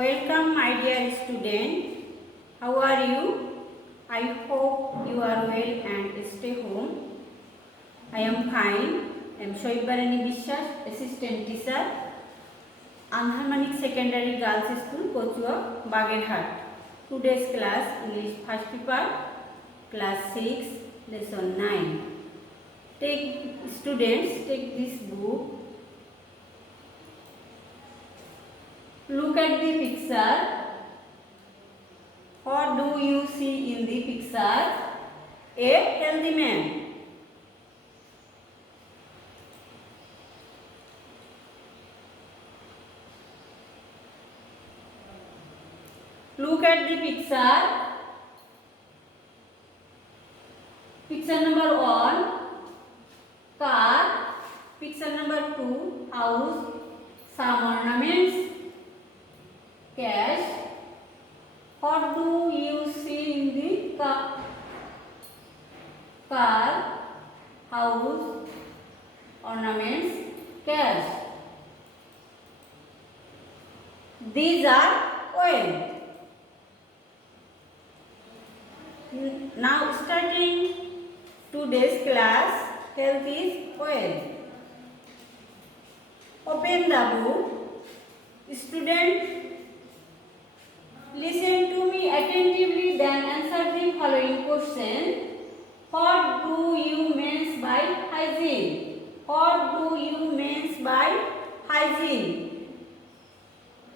Welcome, my dear student. How are you? I hope you are well and stay home. I am fine. I am Shoibarani Bishwas, Assistant Teacher, Anharmanik Secondary Girls School, Kochua, Bagherhat. Today's class English First Paper, Class 6, Lesson 9. Students, take this book. Look at the picture. What do you see in the picture? A healthy man. Look at the picture. Picture number 1, car. Picture number 2, house. Some ornaments. Cash. What do you see in the car, house, ornaments, cash? These are oil. Now starting today's class, health is oil. Open the book. Student, listen to me attentively, then answer the following question. What do you mean by hygiene? What do you mean by hygiene?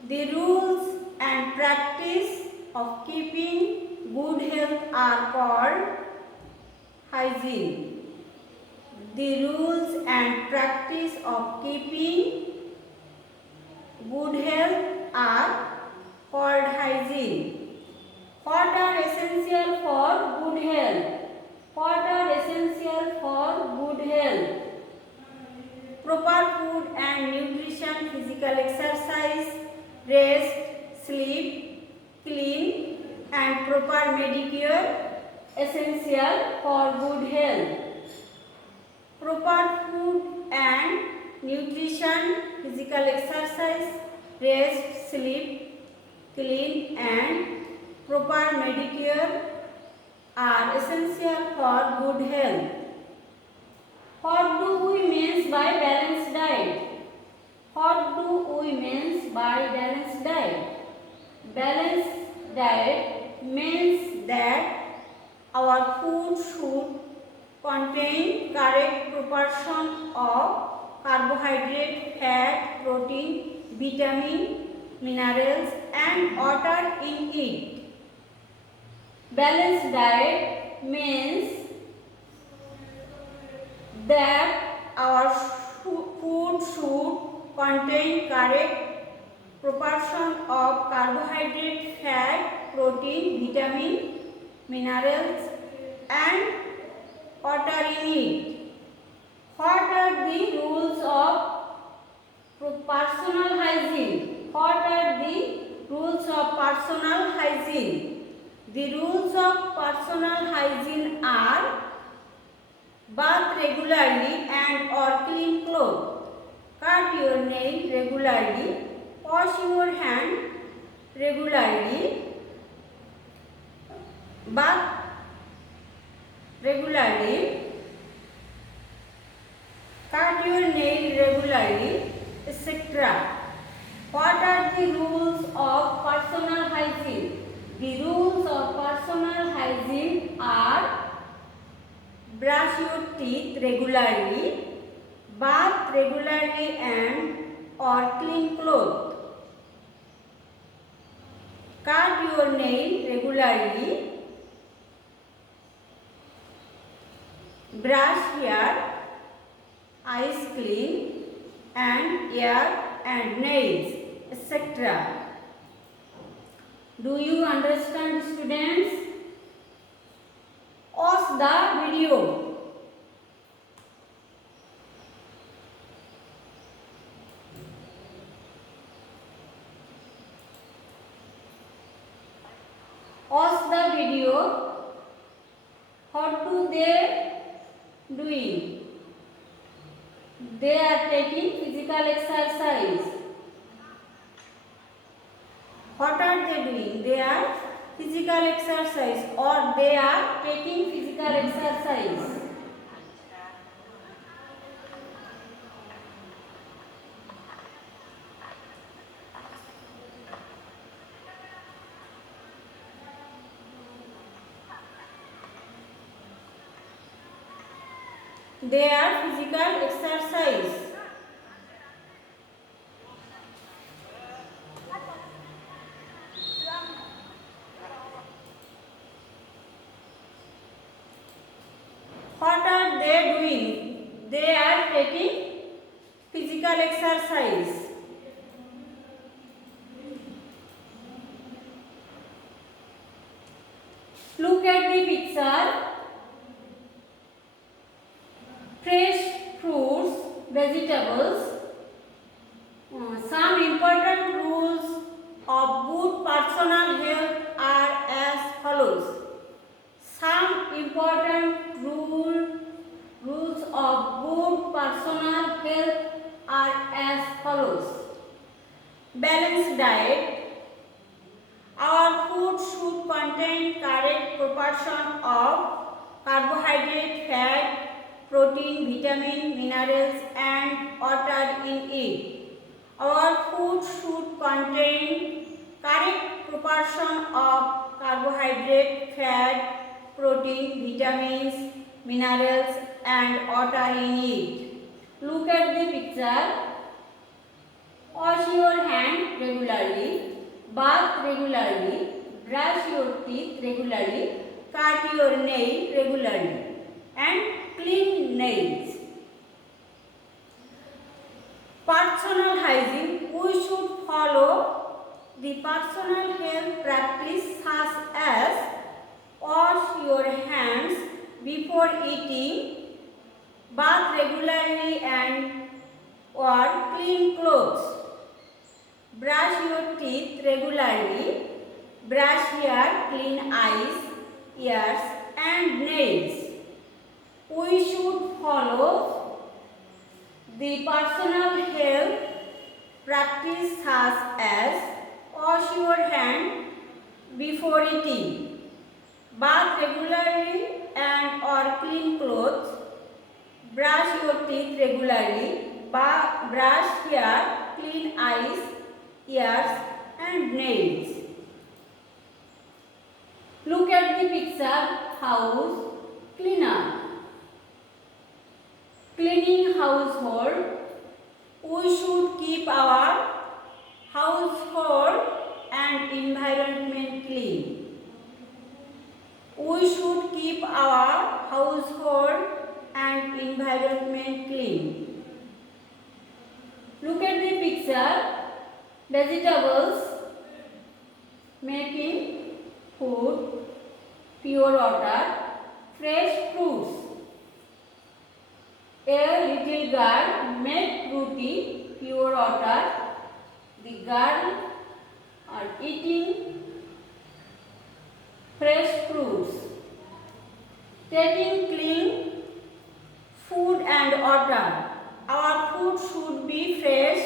The rules and practice of keeping good health are called hygiene. The rules and practice of keeping good health are called hygiene. What are essential for good health? What are essential for good health? Proper food and nutrition, physical exercise, rest, sleep, clean and proper medicare essential for good health. Proper food and nutrition, physical exercise, rest, sleep, clean and proper medicare are essential for good health. What do we mean by balanced diet? What do we mean by balanced diet? Balanced diet means that our food should contain correct proportion of carbohydrate, fat, protein, vitamin, minerals and water in it. Balanced diet means that our food should contain correct proportion of carbohydrate, fat, protein, vitamin, minerals and water in it. What are the rules of personal hygiene? What are the rules of personal hygiene? The rules of personal hygiene are bath regularly and or clean clothes, cut your nail regularly, wash your hand regularly, bath regularly, cut your nail regularly, etc. What are the rules of personal hygiene? The rules of personal hygiene are brush your teeth regularly, bath regularly and or clean clothes, cut your nail regularly, brush hair, eyes clean and ear and nails, etc. Do you understand, students? Watch the video. Watch the video. What do they doing? They are taking physical exercise. What are they doing? They are physical exercise or they are taking physical exercise. They are physical exercise. What are they doing? They are taking physical exercise. Look at the picture. Fresh fruits, vegetables. Some important rules of good personal health are as follows. Some important rules of good personal health are as follows. Balanced diet. Our food should contain correct proportion of carbohydrate, fat, protein, vitamin, minerals and water in it. Our food should contain correct proportion of carbohydrate, fat, protein, vitamins, minerals and water in it. Look at the picture. Wash your hand regularly, bath regularly, brush your teeth regularly, cut your nail regularly and clean nails. Personal hygiene. We should follow the personal health practice such as wash your hands before eating, bath regularly and wear clean clothes. Brush your teeth regularly, brush hair, clean eyes, ears and nails. We should follow the personal health practice such as wash your hand before eating, bath regularly and or clean clothes, brush your teeth regularly, brush hair, clean eyes, ears and nails. Look at the picture. House cleaner. Cleaning household. We should keep our household and environment clean. We should keep our household and environment clean. Look at the picture. Vegetables. Making food, pure water, fresh fruits. A little girl made roti, pure water. The girl are eating fresh fruits. Taking clean food and water. Our food should be fresh,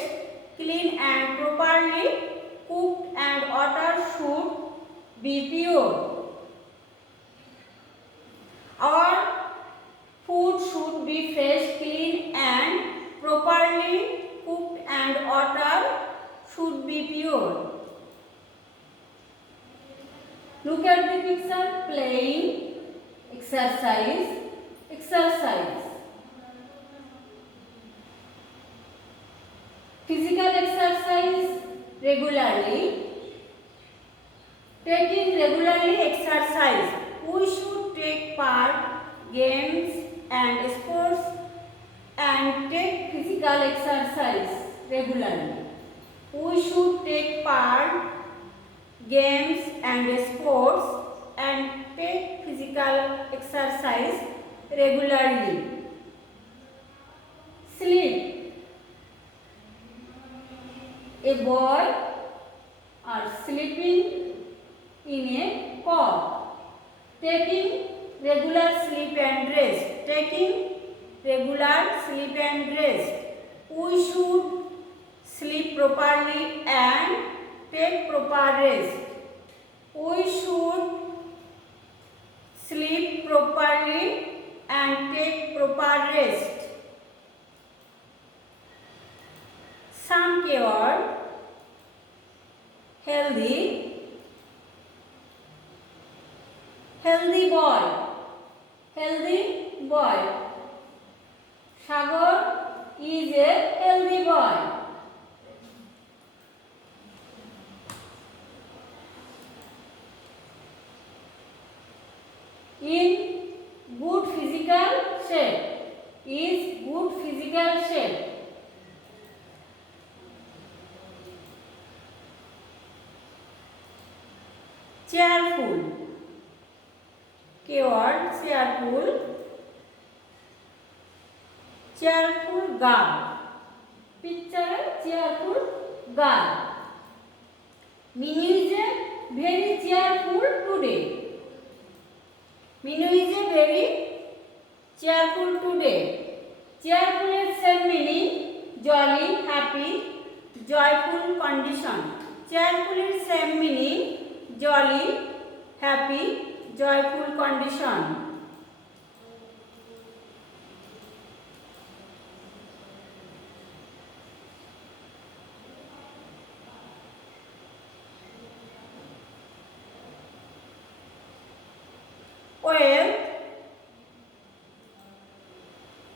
clean and properly cooked and water should be pure. Our food should be fresh, clean and properly cooked and water should be pure. Look at the picture. Playing, exercise, exercise. Physical exercise regularly. Taking regularly exercise. We should take part games and sports and take physical exercise regularly. We should take part games and sports and take physical exercise regularly. Sleep. A boy are sleeping in a cot. Taking regular sleep and rest. Taking regular sleep and rest. We should sleep properly and take proper rest. We should sleep properly and take proper rest. Some keyword: healthy, healthy boy, healthy boy. Sagar is a healthy boy. In good physical shape, is good physical shape. Cheerful, keyword cheerful, cheerful girl. Picture cheerful girl. Minu is a very cheerful today. Minu is a very cheerful today. Cheerful is same meaning jolly, happy, joyful condition. Cheerful is same meaning jolly, happy, joyful condition.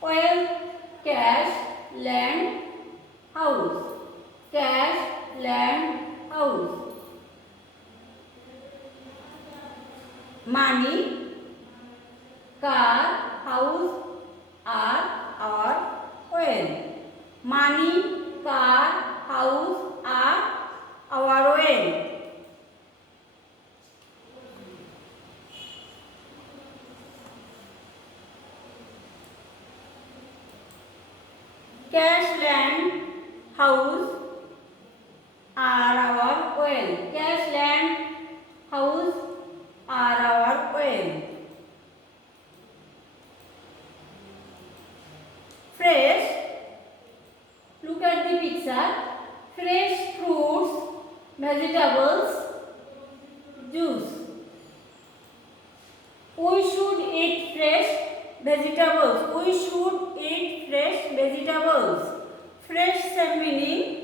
Wealth, cash, land, house. Cash, land, house. Money, car, house are our wealth. Money, car, house are our wealth. Cash, land, house are our wealth. Cash, land, house are our wealth. Fresh, look at the picture. Fresh fruits, vegetables, juice. We should eat fresh vegetables. We should eat fresh vegetables. Fresh same meaning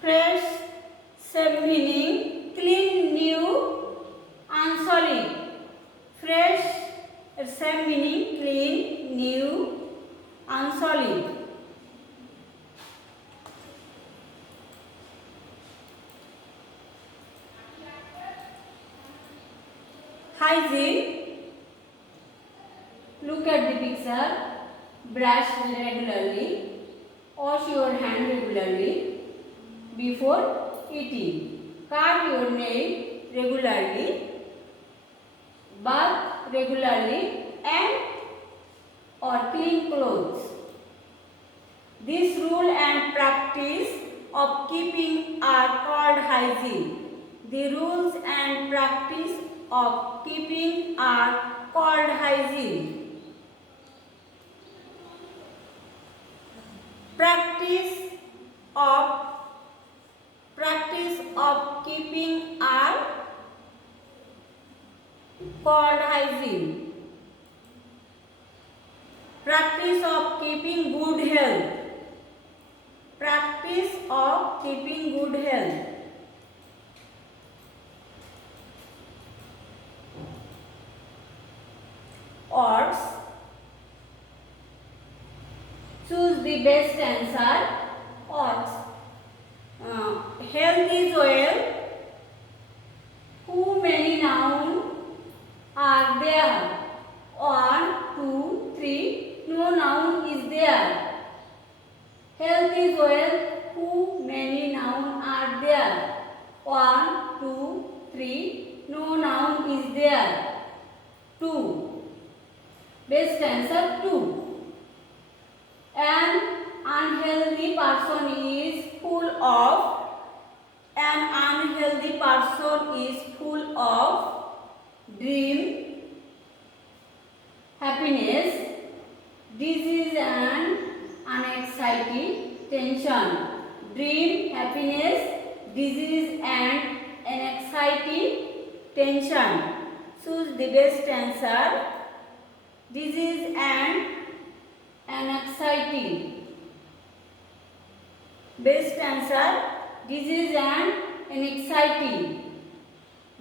fresh same meaning clean, new, and solid. Fresh same meaning clean, new, and solid. Hygiene, look at the picture. Brush regularly, wash your hand regularly before eating, cut your nail regularly, bath regularly, and or clean clothes. This rule and practice of keeping are called hygiene. The rules and practice of keeping are called hygiene. Practice of keeping are called hygiene. Practice of keeping good health. Practice of keeping good health. Odds. Choose the best answer. Odds. Health is wealth. Who many nouns are there? 1, 2, 3. No noun is there. Health is wealth. Who many nouns are there? 1, 2, 3. No noun is there. 2. Best answer 2. An unhealthy person is full of dream, happiness, disease and unexcited. tension. Dream, happiness, disease and anxiety, tension. Choose the best answer. Disease and anxiety. Best answer, disease and anxiety.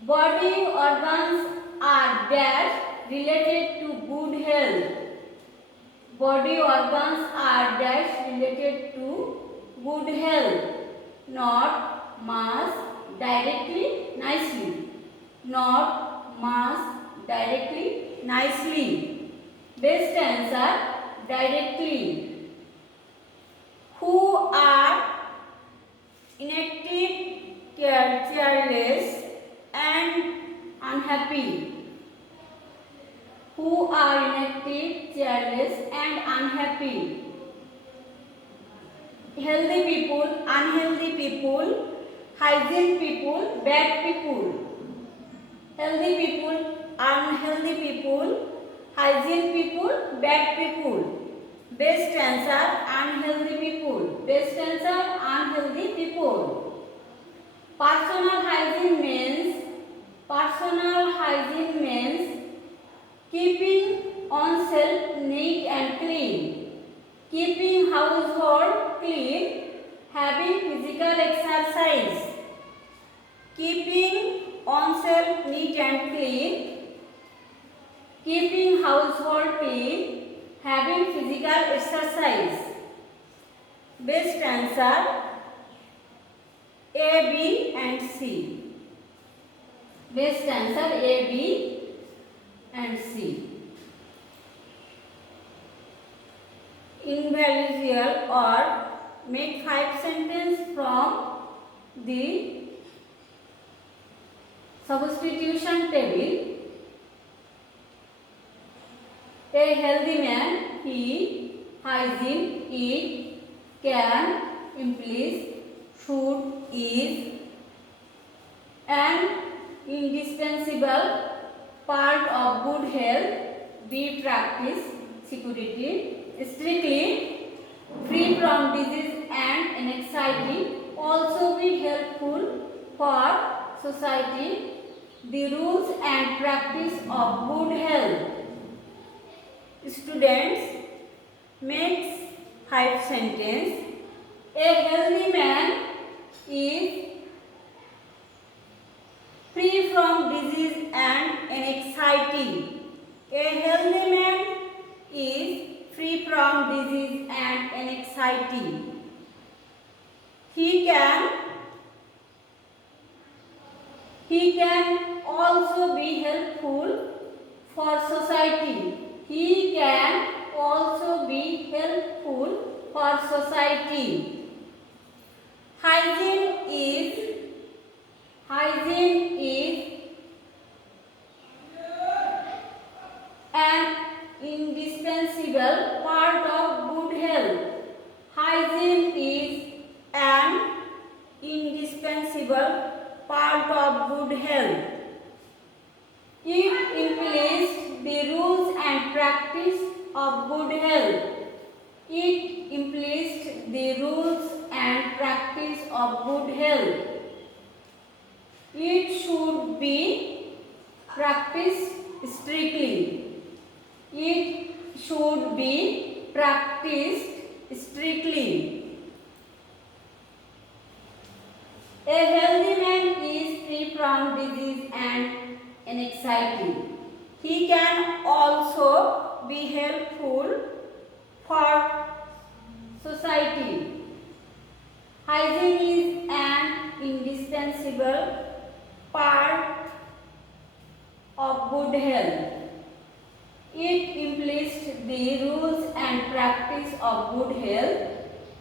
Body organs are dash related to good health. Body organs are dash related to good health. Not mass directly, nicely. Not mass directly, nicely. Best answer, directly. Who are inactive, careless and unhappy. Who are inactive, careless and unhappy. Healthy people, unhealthy people, hygiene people, bad people. Healthy people, unhealthy people, hygiene people, bad people. Best answer, unhealthy people. Best answer, unhealthy people. Personal hygiene means keeping oneself neat and clean, keeping household clean, having physical exercise. Keeping oneself neat and clean, keeping household clean, having physical exercise. Best answer, A, B and C. Best answer, A, B and C. Invalidate or make 5 sentences from the substitution table. A healthy man, he, hygiene, eat, can, implies, should, is, an indispensable part of good health, be practice, security, strictly, free from disease and anxiety, also be helpful for society, the rules and practice of good health. Students, makes 5 sentences. A healthy man is free from disease and anxiety. A healthy man is free from disease and anxiety. He can also be helpful for society. He can also be helpful for society. Hygiene is an indispensable part of good health. Hygiene is an indispensable part of good health. It implies the rules and practice of good health. It implies the rules and practice of good health. It should be practiced strictly. It should be practiced strictly. A healthy man is free from disease and anxiety. He can also be helpful for society. Hygiene is an indispensable part of good health. It implies the rules and practice of good health.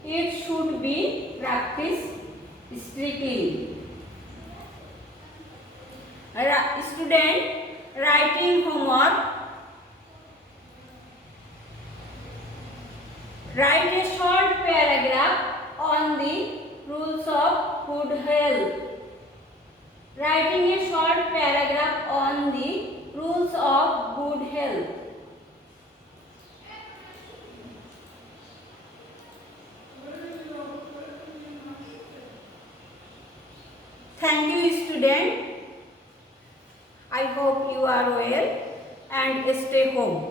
It should be practiced strictly. Student, writing homework. Write a short paragraph on the rules of good health. Writing a short paragraph on the rules of good health. student, I hope you are well and stay home.